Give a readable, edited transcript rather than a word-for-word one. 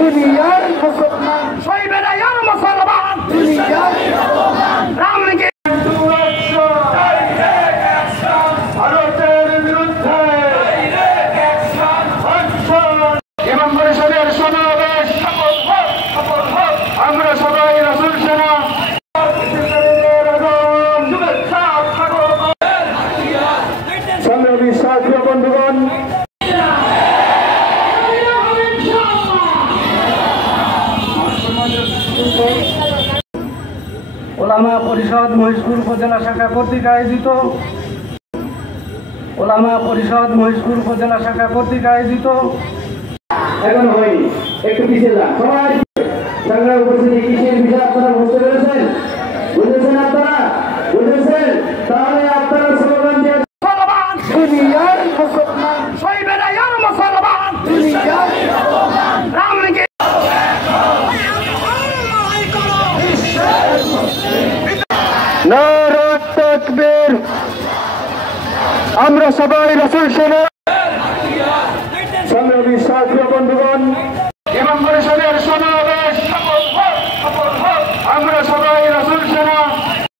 দুনিয়ার মুসলমান শৈবেরা ইয়ার মুসলমান দুনিয়ার রাম কে ভারতের বিরুদ্ধে ইমাম পরিষদের সমাবেশ আমরা সবাই রাসূল সেনা সংগ্রামী সাথী বন্ধুগণ, ওলামা পরিষদ মহেশপুর উপজেলা শাখা কর্তৃক আয়োজিত এখন হয়নি, একটু পিছিয়ে যান সবাই। সংগ্রাম উপস্থিতি কিসের বিষয় আপনারা বুঝতে পেরেছেন? বুঝেছেন? আপনারা বুঝেছেন? তাহলে আপনারা স্লোগান দিয়ে দুনিয়ার মুসলমান শৈবেরা ইয়ার মুসলমান দুনিয়ার রাম কে নারে তাকবীর। আমরা সবাই রাসূল সেনা। সংগ্রামী সাথী বন্ধুগণ,